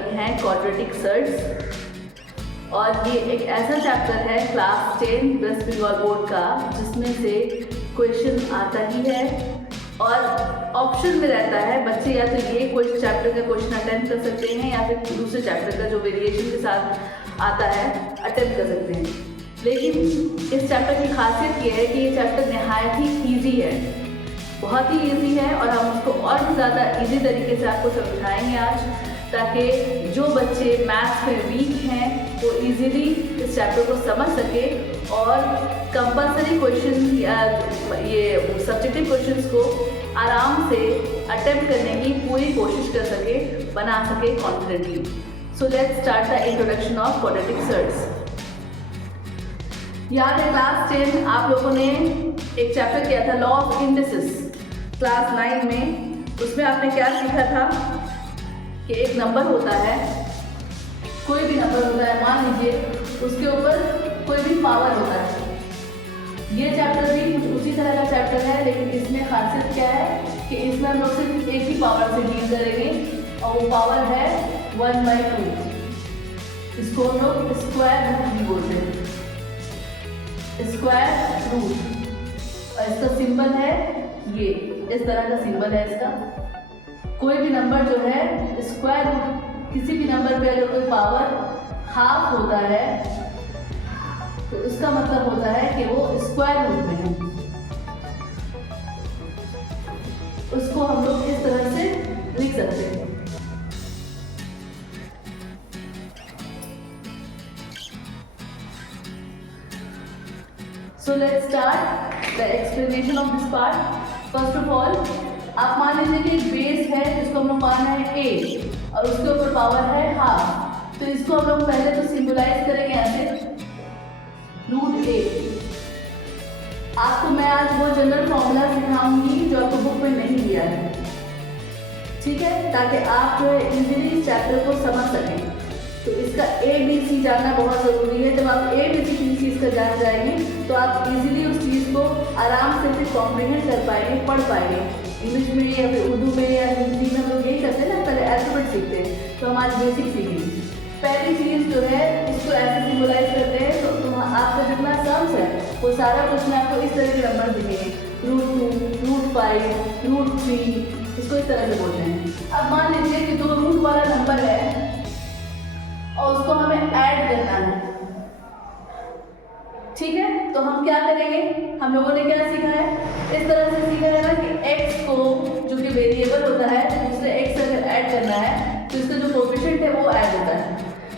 Topic है quadratic shirts और ये एक ऐसा चैप्टर है क्लास 10 वेस्ट बंगाल बोर्ड का जिसमें से क्वेश्चन आता ही है और ऑप्शन में रहता है। बच्चे या तो ये चैप्टर का क्वेश्चन अटेम्प्ट कर सकते हैं या फिर दूसरे चैप्टर का जो वेरिएशन के साथ आता है अटेम्प्ट कर सकते हैं। लेकिन इस चैप्टर की खासियत ये है कि ये चैप्टर नहायत ही ईजी है, बहुत ही ईजी है और हम उसको और भी ज़्यादा ईजी तरीके से आपको समझाएंगे आज, ताकि जो बच्चे मैथ्स में वीक हैं वो इजीली इस चैप्टर को समझ सके और कंपलसरी क्वेश्चन या ये सब्जेक्टिव क्वेश्चंस को आराम से अटेम्प्ट करने की पूरी कोशिश कर सके, बना सके confidently. So let's start the introduction of quadratic surds. याद है क्लास 10 आप लोगों ने एक चैप्टर किया था लॉ ऑफ इंडिसेस क्लास 9 में। उसमें आपने क्या सीखा था कि एक नंबर होता है, कोई भी नंबर होता है, मान लीजिए उसके ऊपर कोई भी पावर होता है। ये चैप्टर भी कुछ उसी तरह का चैप्टर है, लेकिन इसमें खासियत क्या है कि इसमें हम लोग सिर्फ एक ही पावर से डील करेंगे और वो पावर है 1/2। इसको हम लोग स्क्वायर रूट भी बोलते हैं, स्क्वायर रूट। और इसका सिंबल है ये, इस तरह का सिंबल है इसका। कोई भी नंबर जो है स्क्वायर रूट, किसी भी नंबर पे अगर कोई पावर हाफ होता है तो उसका मतलब होता है कि वो स्क्वायर रूट में है। उसको हम लोग इस तरह से लिख सकते हैं। So let's start the explanation of this part. First of all, आप मान लीजिए कि एक बेस है जिसको हम लोग मानना है a और उसके ऊपर पावर है हाफ। तो इसको हम लोग पहले तो सिंबलाइज करेंगे ऐसे √a। आपको मैं आज वो जनरल फॉर्मूला सिखाऊंगी जो आपको बुक में नहीं दिया है, ठीक है, ताकि आप जो है इजीली इस चैप्टर को समझ सकें। तो इसका ABC जानना बहुत ज़रूरी है। जब आप ABC किसी चीज़ का जान जाएंगे तो आप इजीली उस चीज़ को आराम से फिर कॉम्प्रिहेंड कर पाएंगे, पढ़ पाएंगे। इंग्लिश में या फिर उर्दू में या हिंदी में हम लोग यही करते हैं ना, पहले अल्फाबेट सीखते हैं तो हमारी बेसिक सीखेंगे। पहली चीज़ जो है इसको ऐसे सिंबलाइज करते हैं तो आपका जितना सम्स है वो सारा कुछ में आपको इस तरह के नंबर दिखेंगे, √2, √5, √3, इसको इस तरह से बोलते हैं। अब मान लीजिए कि 2 रूट वाला नंबर है और उसको हमें ऐड करना है, ठीक है। तो हम क्या करेंगे, हम लोगों ने क्या सीखा है, इस तरह से सीखा है ना कि x को जो कि वेरिएबल होता है दूसरे x से अगर ऐड करना है तो इसका जो कोएफिशिएंट है वो ऐड होता है।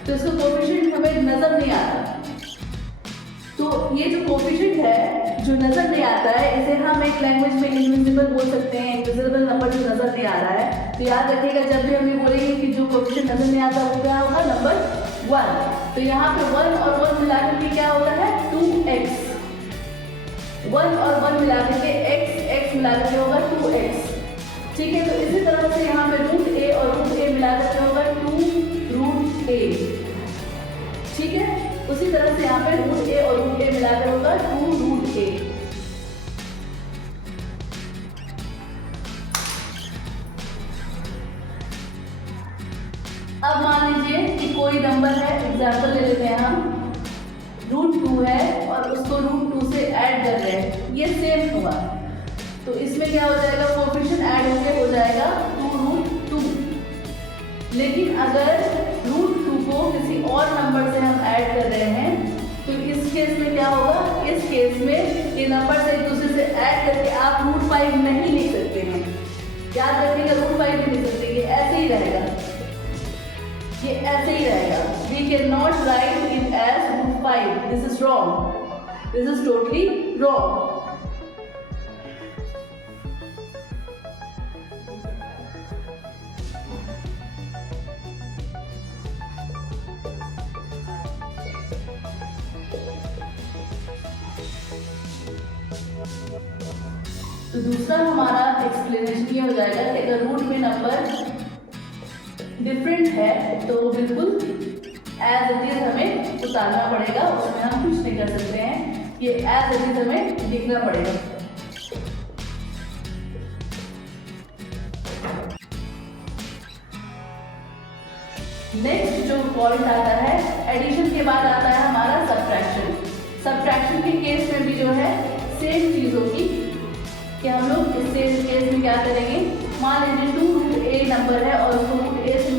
तो इसका कोएफिशिएंट हमें नजर नहीं आता, तो ये जो कोएफिशिएंट है जो नजर नहीं आता है इसे हम एक लैंग्वेज में इनविजिबल बोल सकते हैं, इनविजिबल नंबर जो नजर नहीं आ रहा है। तो याद रखिएगा जब भी हम ये बोलेंगे कि जो कोएफिशिएंट नजर नहीं आता वो क्या होगा, नंबर 1। तो यहाँ पे 1 और 1 मिलाकर के क्या होता है 2x। 1 और 1 मिलाकर के x मिलाकर के होगा 2x, ठीक है। तो इसी तरह से यहाँ पे √a और √a मिलाकर के होगा 2√a, ठीक है। उसी तरह से यहाँ पे √a और √a मिलाकर होगा 2√a। अब मान लीजिए कि कोई नंबर है, एग्जाम्पल ले लेते हैं हम, √2 है और उसको √2 से ऐड कर रहे हैं, ये सेम हुआ। तो इसमें क्या हो जाएगा, कोएफिशिएंट ऐड होके हो जाएगा 2√2। लेकिन अगर √2 को किसी और नंबर से हम ऐड कर रहे हैं तो इस केस में क्या होगा, इस केस में ये नंबर से एक दूसरे से ऐड करके आप √5 नहीं लिख सकते हैं। याद रखिएगा √5 नहीं लिख सकते, ये ऐसे ही रहेगा, ये ऐसे ही रहेगा। We cannot write it as √5. This is wrong. This is totally wrong. तो दूसरा हमारा एक्सप्लेनेशन ये हो जाएगा कि अगर रूट में नंबर डिफरेंट है तो बिल्कुल एज इट इज हमें उतारना पड़ेगा, उसमें हम कुछ नहीं कर सकते हैं, ये एज इट इज हमें लिखना पड़ेगा। नेक्स्ट जो पॉइंट आता है, एडिशन के बाद आता है हमारा सब्ट्रैक्शन। सब्ट्रैक्शन के केस में भी जो है सेम चीज होगी कि हम लोग इससे केस में क्या करेंगे, मान लीजिए 2√a नंबर है और उसको √a से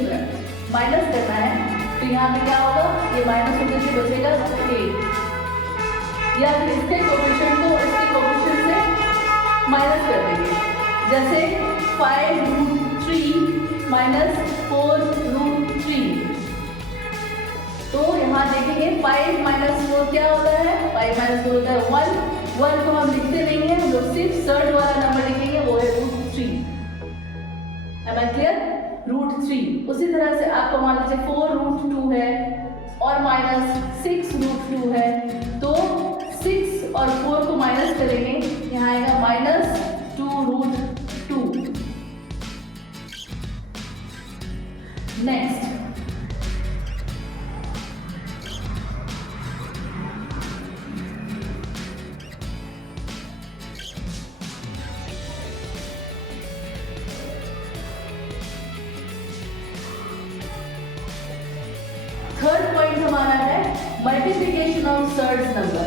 माइनस करना है, तो यहाँ पे क्या होगा, ये माइनस होकर के बचेगा a, या फिर इसके कोएफिशिएंट को इसके कोएफिशिएंट से माइनस कर देंगे। जैसे 5√3 माइनस 4√3, तो यहाँ देखेंगे 5 माइनस 4 क्या होता है, 5 माइनस 4 होता है 1। 1 को हम लिखते नहीं है, हम लोग सिर्फ थर्ड वाला नंबर लिखेंगे, वो है √3। Am I clear? √3। उसी तरह से आपको मान लीजिए 4√2 है और माइनस 6√2 है, तो 6 और 4 को माइनस करेंगे, यहाँ आएगा -2√2। नेक्स्ट, थर्ड पॉइंट हमारा है मल्टीप्लिकेशन ऑफ सर्ड्स नंबर।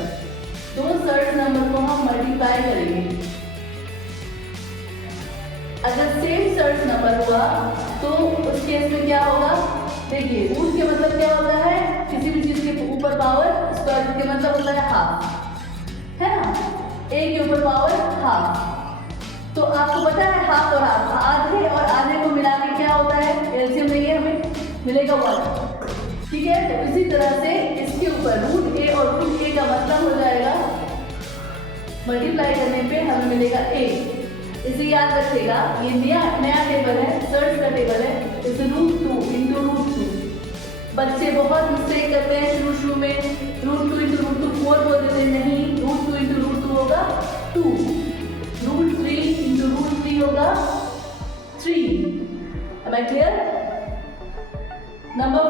दो सर्ड्स नंबर को हम मल्टीप्लाई करेंगे। अगर सेम सर्ड्स नंबर हुआ तो उस केस में क्या होगा, देखिए रूट के मतलब क्या होता है, किसी भी चीज के ऊपर पावर, स्क्वायर के मतलब होता है हाफ, है ना, a के ऊपर पावर हाफ। तो आपको पता है हाफ और हाफ, आधे और आधे को मिला के क्या होता है, एलसीएम लेंगे हमें मिलेगा 1। ठीक है, तो इसी तरह से इसके ऊपर √a और √a का मतलब हो जाएगा, मल्टीप्लाई करने पे हमें मिलेगा a। इसे याद रखिएगा, ये नया टेबल है, सर्च का टेबल है, इसे √2 इंटू √2। बच्चे बहुत मिस्टेक करते हैं शुरू में, √2 इंटू √2 4 बोल देते हैं, नहीं, √2 इंटू √2 होगा 2, √3 इंटू √3 होगा 3। Am I clear? Number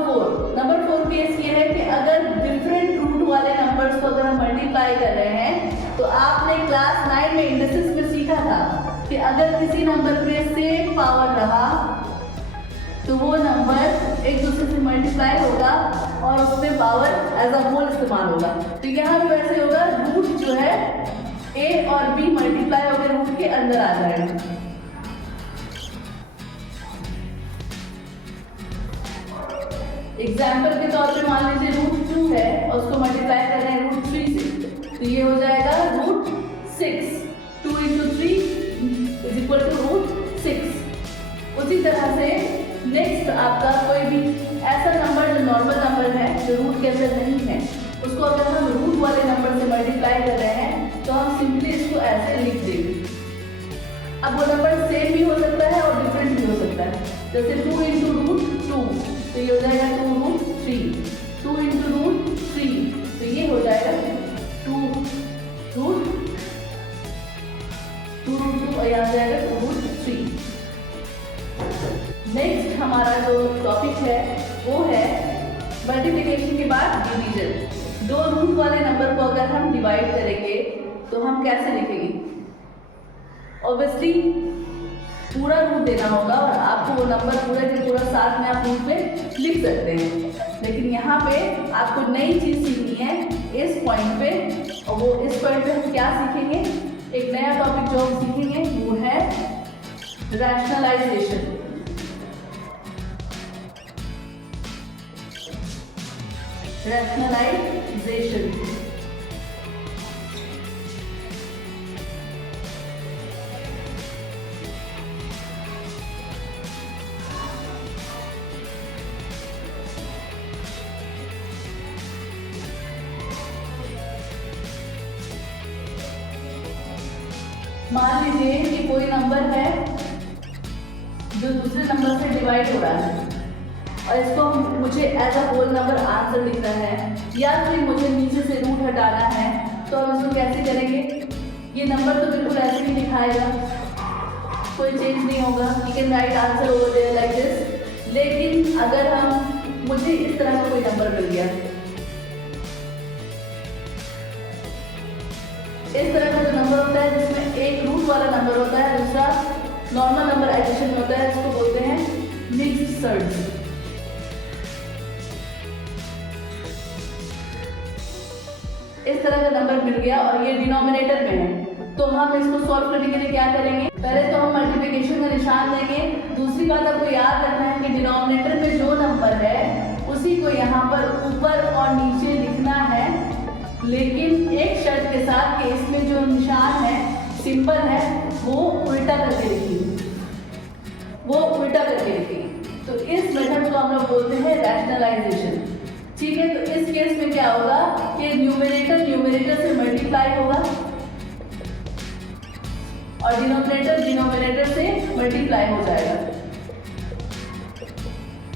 4 case ये है कि अगर डिफरेंट रूट वाले नंबर्स को अगर हम मल्टीप्लाई कर रहे हैं, तो आपने क्लास 9 में इंडिसेस में सीखा था कि अगर किसी नंबर पे सेम पावर रहा तो वो नंबर एक दूसरे से मल्टीप्लाई होगा और उसमें पावर एज अ होल इस्तेमाल होगा। तो यहाँ भी वैसे होगा, रूट जो है a और b मल्टीप्लाई होकर रूट के अंदर आ जाएगा। एग्जाम्पल के तौर पे मान लीजिए √2 है और उसको मल्टीप्लाई कर रहे हैं √3 से, तो ये हो जाएगा √6। 2 इंटू 3 इज इक्वल टू √6। उसी तरह से नेक्स्ट आपका कोई भी ऐसा नंबर जो नॉर्मल नंबर है, जो रूट के अंदर नहीं है, उसको अगर हम रूट वाले नंबर से मल्टीप्लाई कर रहे हैं तो हम सिंपली इसको ऐसे लिख देंगे। अब वो नंबर सेम भी हो सकता है और डिफरेंट भी हो सकता है, जैसे 2 इंटू √2 तो ये हो जाएगा 2√3, 2 इंटू √3 तो ये हो जाएगा 2√2 और यहाँ जाएगा 2√3। नेक्स्ट हमारा जो टॉपिक है वो है मल्टीप्लिकेशन के बाद डिवीजन। दो रूट वाले नंबर को अगर हम डिवाइड करेंगे तो हम कैसे लिखेंगे, ऑब्वियसली पूरा रूट देना होगा और आपको वो नंबर पूरा के पूरा साथ में आप रूट में लिख सकते हैं। लेकिन यहाँ पे आपको नई चीज़ सीखनी है इस पॉइंट पे, और वो इस पॉइंट पे हम क्या सीखेंगे, एक नया टॉपिक जो हम सीखेंगे वो है रैशनलाइजेशन। रैशनलाइजेशन मान लीजिए कि कोई नंबर है जो दूसरे नंबर से डिवाइड हो रहा है और इसको मुझे as a whole number answer लिखना है, या फिर मुझे नीचे से रूट हटाना है, तो हम इसको कैसे करेंगे। ये नंबर तो बिल्कुल ऐसे ही दिखाएगा, कोई चेंज नहीं होगा, you can write answer over there like this. लेकिन अगर मुझे इस तरह का कोई नंबर मिल गया, इस तरह का जो नंबर होता है जिसमें एक रूट वाला नंबर होता है, दूसरा नॉर्मल नंबर एडिशन होता है, इसको बोलते हैं मिक्स्ड सर्ड्स। इस तरह का नंबर मिल गया और ये डिनोमिनेटर में है, तो हम इसको सॉल्व करने के लिए क्या करेंगे, पहले तो हम मल्टीप्लिकेशन का निशान देंगे। दूसरी बात आपको याद रखना है कि डिनोमिनेटर में जो नंबर है उसी को यहाँ पर ऊपर और नीचे लिखना है, लेकिन एक शर्त के साथ कि इसमें जो निशान है सिंबल है वो उल्टा करके लिखिए, वो उल्टा करके लिखिए। तो इस मेथड को हम लोग बोलते हैं रैशनलाइजेशन। ठीक है, तो इस केस में क्या होगा कि न्यूमरेटर से मल्टीप्लाई होगा और डिनोमिनेटर से मल्टीप्लाई हो जाएगा।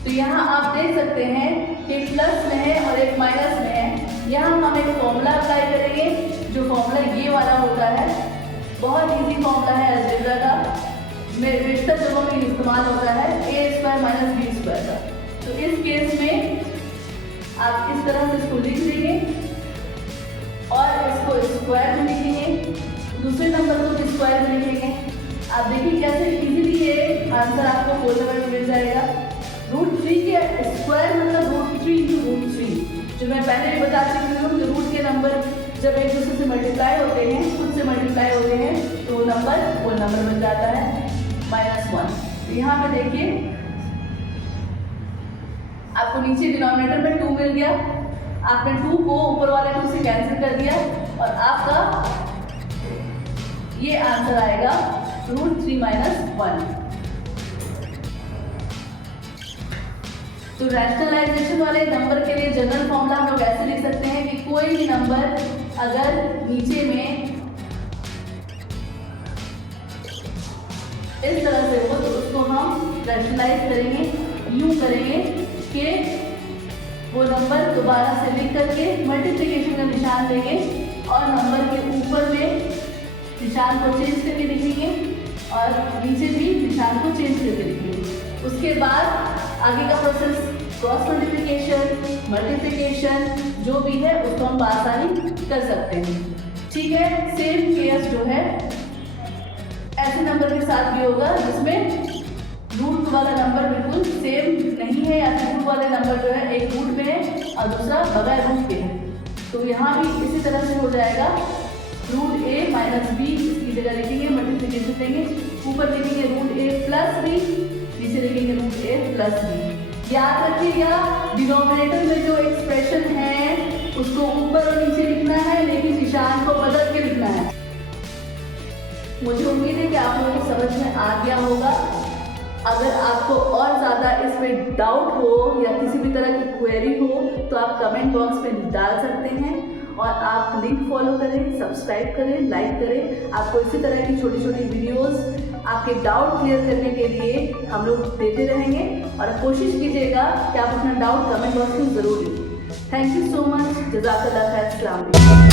तो यहाँ आप देख सकते हैं कि प्लस में है और एक माइनस में है। यहाँ हम एक फॉर्मूला अप्लाई करेंगे, जो फॉर्मूला ये वाला होता है, बहुत इजी फॉर्मूला है अलजेब्रा का, बेशतर जगहों में इस्तेमाल होता है, a² - b² का। तो इस केस में आप इस तरह से इसको लिख देंगे और इसको स्क्वायर में लिखेंगे, दूसरे नंबर को भी स्क्वायर में लिखेंगे। आप देखिए कैसे इजीली ये आंसर आपको फोल्डर में मिल जाएगा। √3 के स्क्वायर मतलब √3 × √3, जो मैं पहले भी बता चुकी हूँ कि रूट के नंबर जब एक दूसरे से मल्टीप्लाई होते हैं, खुद से मल्टीप्लाई होते हैं, तो वो नंबर बन जाता है -1। तो यहाँ पे देखिए आपको नीचे डिनोमिनेटर में 2 मिल गया, आपने 2 को ऊपर वाले 2 से कैंसिल कर दिया और आपका ये आंसर आएगा √3 - 1। तो रैशनलाइजेशन वाले नंबर के लिए जनरल फॉर्मूला हम लोग ऐसे लिख सकते हैं कि कोई भी नंबर अगर नीचे में इस तरह से हो तो उसको हम रैशनलाइज करेंगे, यूं करेंगे कि वो नंबर दोबारा से लिख करके मल्टीप्लिकेशन का निशान देंगे और नंबर के ऊपर में निशान को चेंज करके लिखेंगे और नीचे भी निशान को चेंज करके लिखेंगे। उसके बाद आगे का प्रोसेस क्रॉस मल्टीप्लिकेशन जो भी है उसको हम आसानी कर सकते हैं। ठीक है, सेम केस जो है ऐसे नंबर के साथ भी होगा जिसमें रूट वाला नंबर बिल्कुल सेम नहीं है, या फिर रूट वाले नंबर जो है एक रूट में है और दूसरा बगैर रूट के है। तो यहाँ भी इसी तरह से हो जाएगा, √a - b इसकी जगह लिखेंगे, मल्टीप्लिकेशन देंगे, ऊपर लिखेंगे √a + b, नीचे लिखेंगे √a + b। याद रखिएगा डिनोमिनेटर में जो एक्सप्रेशन है उसको ऊपर और नीचे लिखना है, लेकिन निशान को बदल के लिखना है। मुझे उम्मीद है कि आप लोगों को समझ में आ गया होगा। अगर आपको और ज़्यादा इसमें डाउट हो या किसी भी तरह की क्वेरी हो तो आप कमेंट बॉक्स में डाल सकते हैं और आप लिंक फॉलो करें, सब्सक्राइब करें, लाइक करें। आपको इसी तरह की छोटी छोटी वीडियोस आपके डाउट क्लियर करने के लिए हम लोग देते रहेंगे और कोशिश कीजिएगा कि आप अपना डाउट कमेंट बॉक्स में ज़रूर लिखें। Thank you so much. जज़ाकल्लाह खैर। अस्सलाम वालेकुम।